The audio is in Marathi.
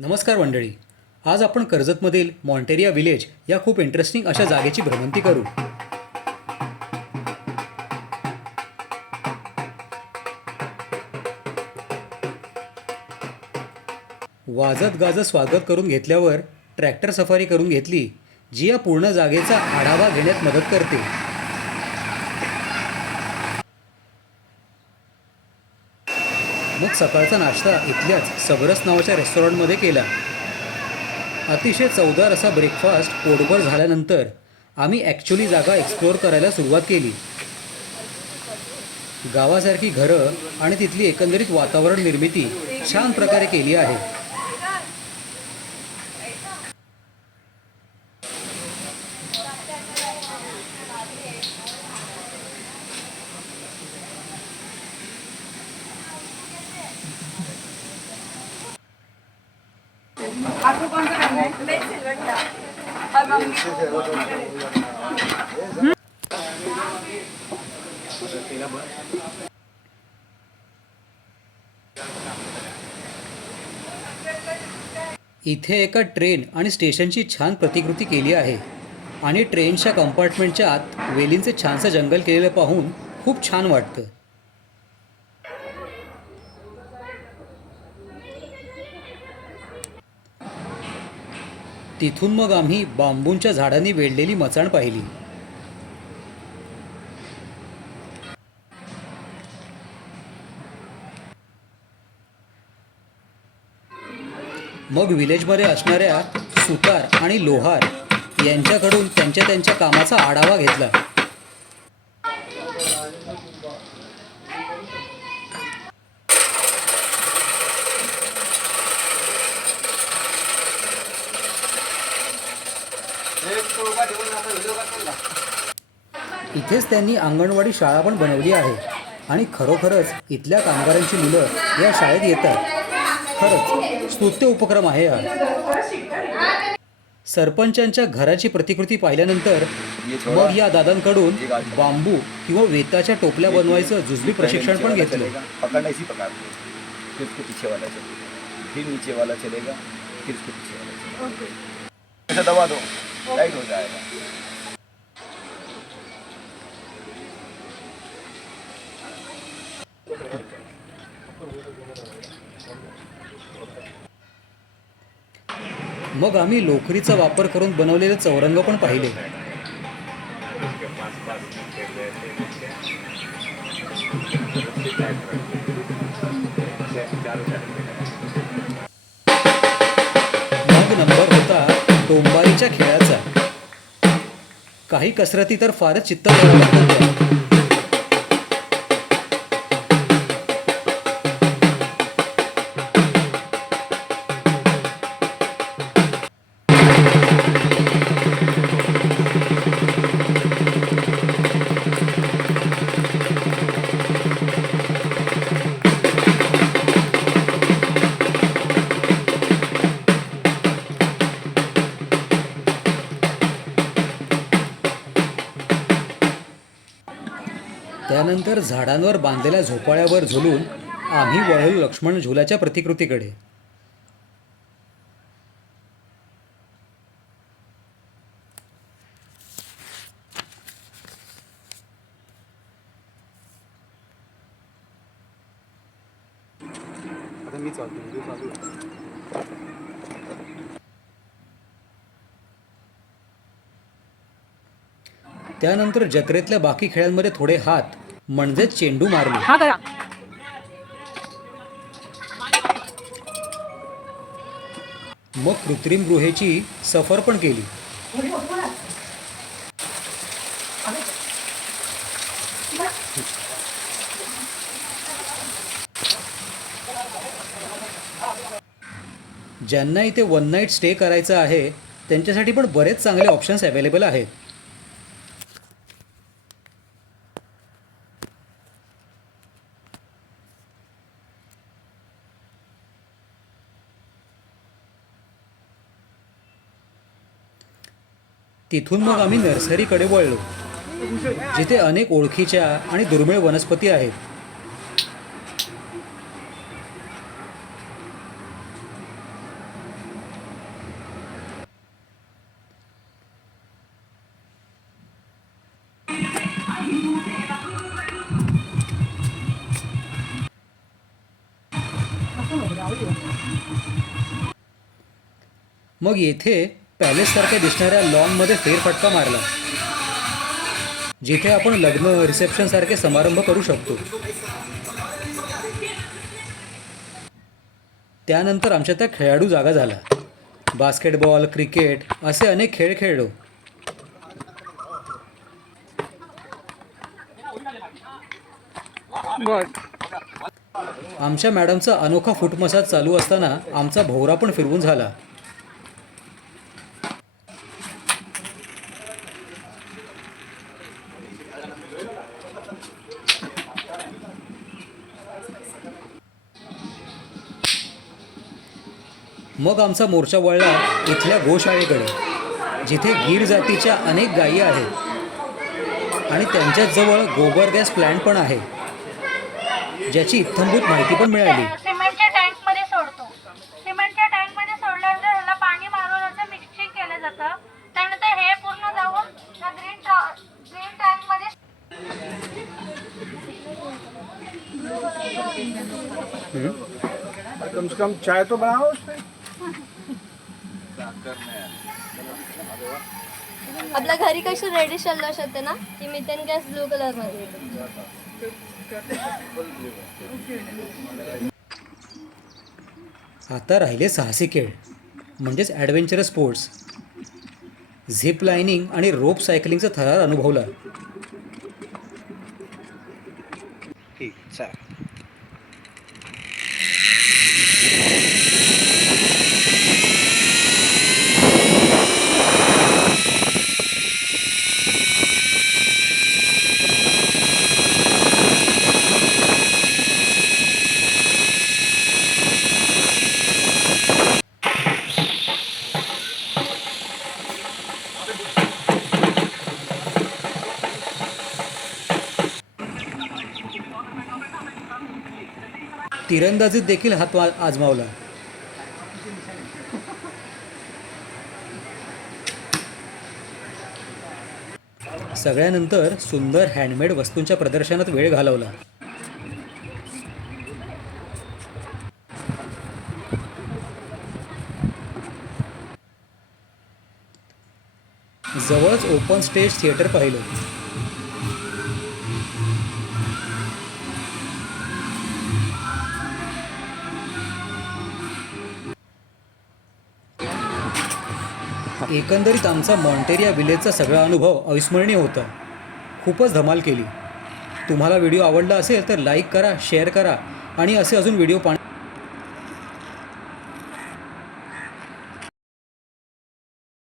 नमस्कार मंडळी. आज आपण कर्जतमधील मॉन्टेरिया विलेज या खूप इंटरेस्टिंग अशा जागेची भ्रमंती करू. वाजत गाजत स्वागत करून घेतल्यावर ट्रॅक्टर सफारी करून घेतली, जी या पूर्ण जागेचा आढावा घेण्यात मदत करते. मग सकाळचा नाश्ता इथल्याच सबरस नावाच्या रेस्टॉरंटमध्ये केला. अतिशय चवदार असा ब्रेकफास्ट पोटभर झाल्यानंतर आम्ही ॲक्च्युली जागा एक्सप्लोअर करायला सुरुवात केली. गावासारखी घरं आणि तिथली एकंदरीत वातावरण निर्मिती छान प्रकारे केली आहे. आपको कौन सा करना है? मैं सिलवट्टा और मम्मी इथे एका ट्रेन आणि स्टेशनची छान प्रतिकृती केली आहे आणि ट्रेनच्या कंपार्टमेंटच्या आत वेलींचे छानसं जंगल केलेलं पाहून खूप छान वाटतं. तिथून मग आम्ही बांबूंच्या झाडांनी वेढलेली मचाण पाहिली. मग विलेजमध्ये असणाऱ्या सुतार आणि लोहार यांच्याकडून त्यांच्या कामाचा आढावा घेतला. इथेच त्यांनी अंगणवाडी शाळा पण बनवली आहे आणि खरोखरच इथल्या कामगारांची मुलं या शाळेत येतात. खरंच स्तुत्य उपक्रम आहे हा. सरपंचांच्या घराची प्रतिकृती पाहिल्यानंतर मग या दादांकडून बांबू किंवा वेताच्या टोपल्या बनवायचं जुजबी प्रशिक्षण पण घेतलं. दबा दो, टाइट हो जाएगा. मग आम्ही लोकरीचा वापर करून बनवलेले चौरंग पण पाहिले. मग नंबर होता टोंबाईच्या खेळाचा. काही कसरती तर फारच चित्त होत्या. त्यानंतर झाडांवर बांधलेल्या झोपाळ्यावर झुलून आम्ही वळलो लक्ष्मण झुलाच्या प्रतिकृतीकडे. त्यानंतर जत्रेतल्या बाकी खेळांमध्ये थोडे हात म्हणजेच चेंडू मारले. मग कृत्रिम गृहेची सफर पण केली. ज्यांना इथे वन नाईट स्टे करायचं आहे त्यांच्यासाठी पण बरेच चांगले ऑप्शन्स अवेलेबल आहेत. तिथून मग आम्ही नर्सरीकडे वळलो, जिथे अनेक ओळखीच्या आणि दुर्मिळ वनस्पती आहेत. मग येथे पॅलेससारख्या दिसणाऱ्या लॉनमध्ये फेरफटका मारला, जिथे आपण लग्न रिसेप्शनसारखे समारंभ करू शकतो. त्यानंतर आमच्या त्या खेळाडू जागा झाला. बास्केटबॉल, क्रिकेट असे अनेक खेळ खेळलो. आमच्या मॅडमचा अनोखा फूट मसाज चालू असताना आमचा भोवरा पण फिरवून झाला. मग आमचा मोर्चा वळला इथल्या गोशाळेकडे, जिथे गीर जातीच्या अनेक गायी आहेत आणि त्यांच्याच जवळ गोबर गॅस प्लॅन्ट पण आहे, ज्याची इत्थंभूत माहिती पण मिळाली. सिमेंटच्या टँकमध्ये सोडतो. सिमेंटच्या टँकमध्ये सोडल्यानंतर ह्याला पाणी मारून असं मिक्सिंग केलं जातं. त्यानंतर हे पूर्ण जाऊन ग्रीन टँकमध्ये. कम से कम चाय तो बनाओ उसमें. आपल्या घरी कशी रेडी चाललं शकते ना की मिथेन गॅस ब्लू कलर मध्ये. आता राहिले साहसी खेळ, म्हणजेच ॲडव्हेंचरस स्पोर्ट्स. झिप लाईनिंग आणि रोप सायकलिंगचा थरार अनुभवला. तिरंदाजीत देखील हात आजमावला. सगळ्यानंतर सुंदर हँडमेड वस्तूंच्या प्रदर्शनात वेळ घालवला. जवळच ओपन स्टेज थिएटर पाहिलं. एकंदरीत आमचा मॉन्टेरिया विलेजचा सगळा अनुभव अविस्मरणीय होता. खूपच धमाल केली. तुम्हाला व्हिडिओ आवडला असेल तर लाईक करा, शेअर करा आणि असे अजून व्हिडिओ